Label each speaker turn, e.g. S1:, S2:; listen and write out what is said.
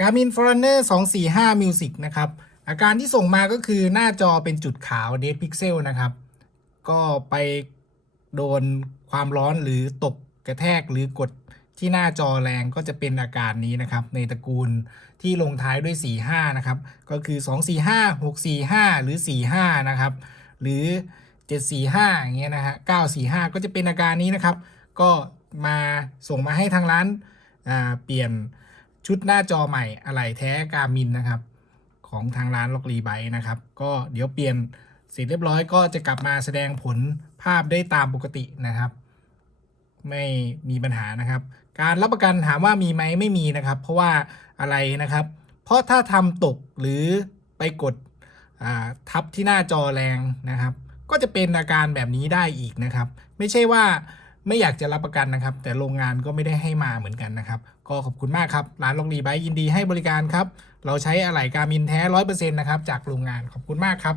S1: Garmin Forerunner 245 Music นะครับ อาการที่ส่งมาก็คือหน้าจอเป็นจุดขาว Dead Pixel นะครับ ก็ไปโดนความร้อนหรือตกกระแทกหรือกดที่หน้าจอแรงก็จะเป็นอาการนี้นะครับ ในตระกูลที่ลงท้ายด้วย 45 นะครับ ก็คือ 245 645 หรือ 45 นะครับ หรือ 745 อย่างเงี้ยนะฮะ945 ก็จะเป็นอาการนี้นะครับ ก็มาส่งมาให้ทางร้านเปลี่ยน ชุดหน้าจอใหม่อะไหล่แท้กามินนะครับ ของทางร้านล็อกรีไบนะครับ ก็เดี๋ยวเปลี่ยนเสร็จเรียบร้อยก็จะกลับมาแสดงผลภาพได้ตามปกตินะครับ ไม่มีปัญหานะครับ การรับประกันถามว่ามีไหมไม่มีนะครับ เพราะว่าอะไรนะครับ เพราะถ้าทำตกหรือไปกดทับที่หน้าจอแรงนะครับ ก็จะเป็นอาการแบบนี้ได้อีกนะครับ ไม่ใช่ว่า ไม่อยากจะรับประกันนะครับ แต่โรงงานก็ไม่ได้ให้มาเหมือนกันนะครับ ก็ขอบคุณมากครับ ร้านลงรีไบยินดีให้บริการครับ เราใช้อะไหล่การมินแท้ร้อยเปอร์เซ็นต์นะครับจากโรงงานขอบคุณมากครับ